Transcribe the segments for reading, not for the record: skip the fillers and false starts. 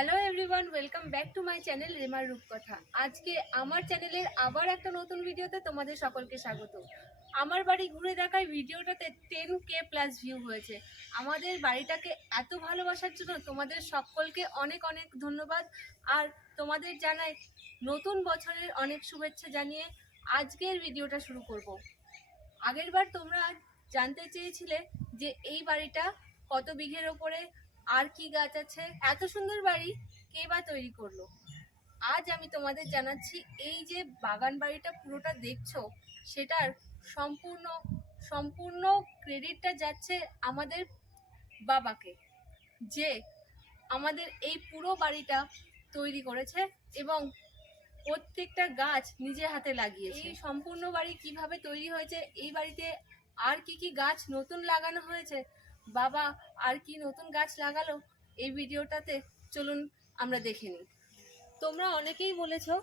Hello everyone, welcome back to my channel রেমার রূপকথা। আজকে আমার চ্যানেলের আবার একটা নতুন ভিডিওতে তোমাদের সকলকে স্বাগত। আমার বাড়ি ঘুরে দেখায় ভিডিওটাতে 10K প্লাস ভিউ হয়েছে। আমাদের বাড়িটাকে এত ভালোবাসার জন্য তোমাদের সকলকে অনেক অনেক ধন্যবাদ। আর তোমাদের জানাই নতুন বছরের অনেক শুভেচ্ছা জানিয়ে আজকের ভিডিওটা শুরু করব। আগেরবার তোমরা জানতে চেয়েছিলে যে এই বাড়িটা কত বিঘের ওপরে, আর কি গাছ আছে, এত সুন্দর বাড়ি কে বা তৈরি করলো। আজ আমি তোমাদের জানাচ্ছি এই যে বাগান বাড়িটা পুরোটা দেখছো সেটার সম্পূর্ণ সম্পূর্ণ ক্রেডিটটা যাচ্ছে আমাদের বাবাকে, যে আমাদের এই পুরো বাড়িটা তৈরি করেছে এবং প্রত্যেকটা গাছ নিজের হাতে লাগিয়েছে। এই সম্পূর্ণ বাড়ি কিভাবে তৈরি হয়েছে, এই বাড়িতে আর কি কি গাছ নতুন লাগানো হয়েছে, বাবা আর কি নতুন গাছ লাগালো, এই ভিডিওটাতে চলুন আমরা দেখে নিই। তোমরা অনেকেই বলেছো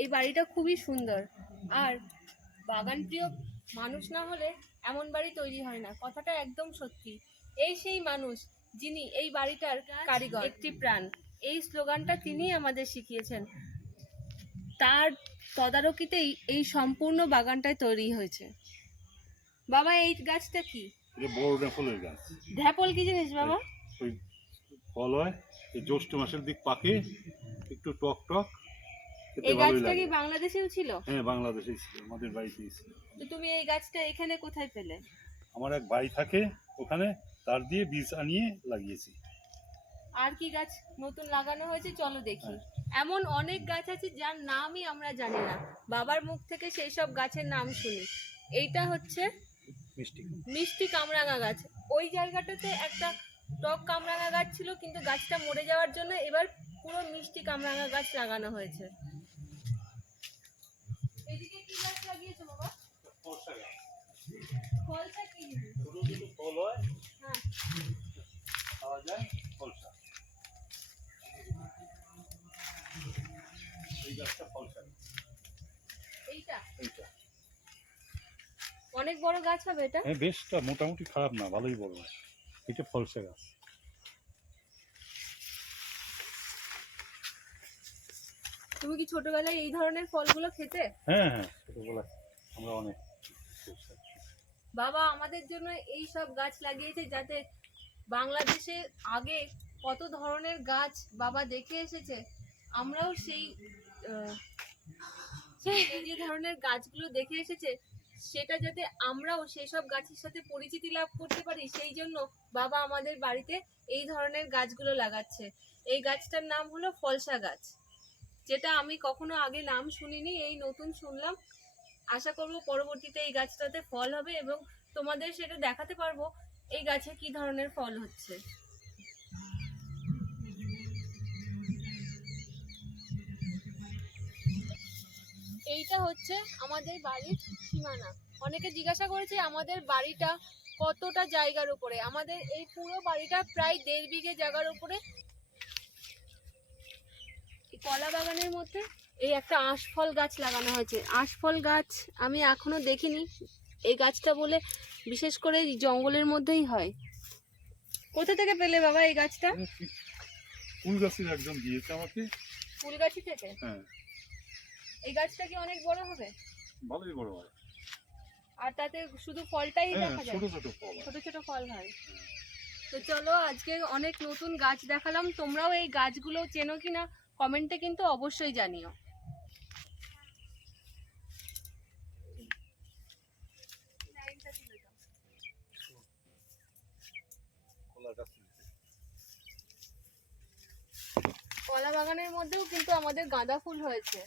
এই বাড়িটা খুবই সুন্দর, আর বাগান প্রিয় মানুষ না হলে এমন বাড়ি তৈরি হয় না। কথাটা একদম সত্যি। এই সেই মানুষ যিনি এই বাড়িটার কারিগর, একটি প্রাণ, এই স্লোগানটা তিনিই আমাদের শিখিয়েছেন। তার তদারকিতেই এই সম্পূর্ণ বাগানটায় তৈরি হয়েছে। বাবা, এই গাছটা কি? এটা বড় ঢ্যাপলের গাছ। ঢ্যাপল কি জিনিস বাবা? ওই ফল হয়, এই জ্যৈষ্ঠ মাসের দিক পাকে, একটু টক টক। এই গাছটা কি বাংলাদেশেও ছিল? হ্যাঁ, বাংলাদেশেই ছিল, আমাদের বাড়িতেই ছিল। তো তুমি এই গাছটা এখানে কোথায় পেলে? আমার এক ভাই থাকে ওখানে, তার দিয়ে বীজ আনিয়ে লাগিয়েছি। আর কি গাছ নতুন লাগানো হয়েছে চলো দেখি। এমন অনেক গাছ আছে যার নামই আমরা জানি না, বাবার মুখ থেকে সেই সব গাছের নাম শুনি। এইটা হচ্ছে মিষ্টি কামরাঙা গাছ। ওই জায়গাটাতে একটা টক কামরাঙা গাছ ছিল, কিন্তু গাছটা মরে যাওয়ার জন্য এবার পুরো মিষ্টি কামরাঙা গাছ লাগানো হয়েছে। এদিকে কি গাছ লাগিয়েছো বাবা? ফলসা গাছ। ফলসা কি জিনিস? ছোট ছোট ফল হয়, হ্যাঁ, খাওয়া যায়, ফলসা। এই গাছটা ফলসা গাছ। এইটা এইটা অনেক বড় গাছ হবে এটা? হ্যাঁ, বেশটা মোটামুটি খারাপ না, ভালোই বড় হয়। এটা ফলসা গাছ। তুমি কি ছোটবেলায় এই ধরনের ফলগুলো খেতে? হ্যাঁ হ্যাঁ, ছোটবেলায় আমরা অনেক। বাবা আমাদের জন্য এই সব গাছ লাগিয়েছে, যাতে বাংলাদেশে আগে কত ধরনের গাছ বাবা দেখে এসেছে, আমরাও সেই যে ধরনের গাছগুলো দেখে এসেছে সেটা যাতে আমরাও সেই সব গাছের সাথে পরিচিতি লাভ করতে পারি, সেই জন্য বাবা আমাদের বাড়িতে এই ধরনের গাছগুলো লাগাচ্ছে। এই গাছটার নাম হলো ফলসা গাছ, যেটা আমি কখনো আগে নাম শুনিনি, এই নতুন শুনলাম। আশা করব পরবর্তীতে এই গাছটাতে ফল হবে এবং তোমাদের সেটা দেখাতে পারবো এই গাছে কি ধরনের ফল হচ্ছে। এইটা হচ্ছে আমাদের বাড়ির সীমানা। অনেকে জিজ্ঞাসা করেছে আমাদের বাড়িটা কতটা জায়গার উপরে। আমাদের এই পুরো বাড়িটা প্রায় 1.5 বিঘে জায়গার উপরে। কলা বাগানের মধ্যে এই একটা আঁশফল গাছ লাগানো হয়েছে। আঁশফল গাছ আমি এখনো দেখিনি, এই গাছটা বলে বিশেষ করে জঙ্গলের মধ্যেই হয়। কোথা থেকে পেলে বাবা এই গাছটা? ফুল গাছের একজন দিয়েছে আমাকে। ফুল গাছি থেকে? হ্যাঁ। এই গাছটা কি অনেক বড় হবে? ভালোই বড় হয়। আর তাতে শুধু ফলটাই দেখা যায়? ছোট ছোট ফল, ছোট ছোট ফল হয়। তো চলো, আজকে অনেক নতুন গাছ দেখালাম। তোমরাও এই গাছগুলো চেনো কিনা কমেন্টে কিন্তু অবশ্যই জানিও। কলা বাগানের মধ্যেও কিন্তু আমাদের গাঁদা ফুল হয়েছে,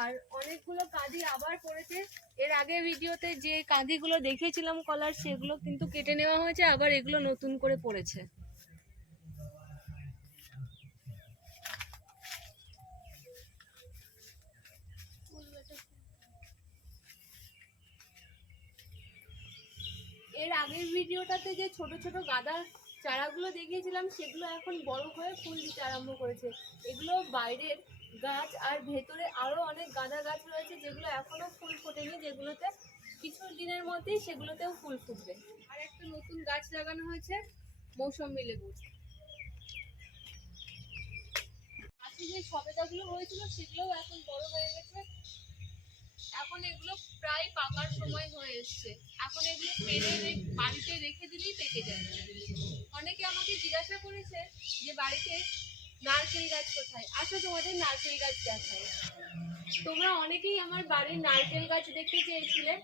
আর অনেকগুলো কাঁদি আবার পড়েছে। এর আগে ভিডিওতে যে কাঁদিগুলো দেখিয়েছিলাম কলার, সেগুলো কিন্তু কেটে নেওয়া হয়েছে, আবার এগুলো নতুন করে পড়েছে। এর আগের ভিডিওটাতে যে ছোট ছোট গাঁদার চারাগুলো দেখিয়েছিলাম সেগুলো এখন বড় হয়ে ফুল দিতে আরম্ভ করেছে। এগুলো বাইরের গাছ, আর ভেতরে আরো অনেক গাঁদা গাছ রয়েছে যেগুলো এখনো ফুল ফোটেনি, যেগুলোতে কিছু দিনের মধ্যেই সেগুলোতেও ফুল ফুটবে। আর একটা নতুন গাছ লাগানো হয়েছে মৌসুমী লেবু। সবেদাগুলো হয়েছিল সেগুলোও এখন বড় হয়ে গেছে। এখন এগুলো প্রায় পাকার সময় হয়ে এসছে। এখন এগুলো পেরে বাড়িতে রেখে দিলেই পেকে যাবে। অনেকে আমাকে জিজ্ঞাসা করেছে যে বাড়িতে নারকেল গাছ কোথায়, আসো তোমাদের নারকেল গাছ দেখায়। তোমরা অনেকেই আমার বাড়ির নারকেল গাছ দেখতে চেয়েছিলে।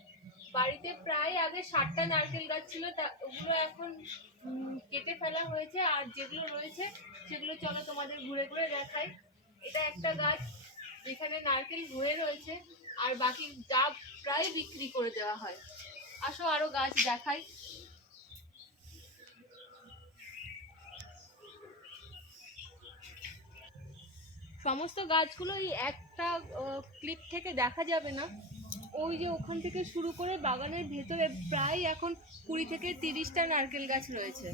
বাড়িতে প্রায় আগে 60টা নারকেল গাছ ছিল, তা ওগুলো এখন কেটে ফেলা হয়েছে। আর যেগুলো রয়েছে সেগুলো চলো তোমাদের ঘুরে ঘুরে দেখাই। এটা একটা গাছ যেখানে নারকেল হয়ে রয়েছে, আর বাকি ডাব প্রায় বিক্রি করে দেওয়া হয়। আসো আরো গাছ দেখাই। সমস্ত গাছগুলো এই একটা ক্লিপ থেকে দেখা যাবে না। ওই যে ওখান থেকে শুরু করে বাগানের ভেতরে প্রায় এখন 20 থেকে 30টা নারকেল গাছ রয়েছে।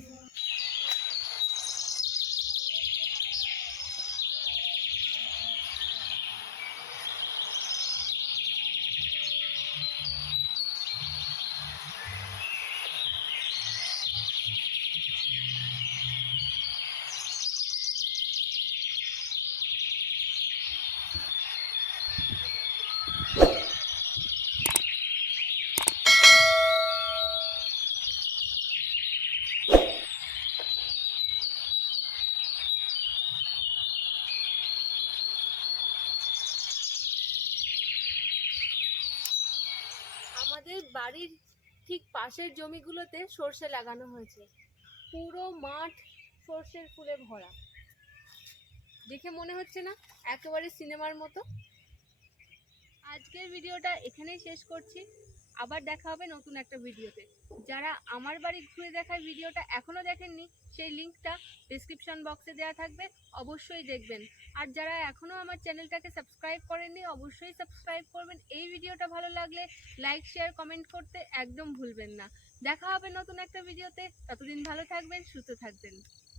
আমাদের বাড়ির ঠিক পাশের জমিগুলোতে সর্ষে লাগানো হয়েছে। পুরো মাঠ সর্ষের ফুলে ভরা। দেখে মনে হচ্ছে না একেবারে সিনেমার মতো? আজকের ভিডিওটা এখানেই শেষ করছি। আবার দেখা হবে নতুন একটা ভিডিওতে। যারা আমার বাড়ি ঘুরে দেখার ভিডিওটা এখনো দেখেননি, সেই লিঙ্কটা ডেসক্রিপশন বক্সে দেওয়া থাকবে, অবশ্যই দেখবেন। আর যারা এখনো আমার চ্যানেলটাকে সাবস্ক্রাইব করেননি, অবশ্যই সাবস্ক্রাইব করবেন। এই ভিডিওটা ভালো লাগলে লাইক, শেয়ার, কমেন্ট করতে একদম ভুলবেন না। দেখা হবে নতুন একটা ভিডিওতে। ততদিন ভালো থাকবেন, সুস্থ থাকবেন।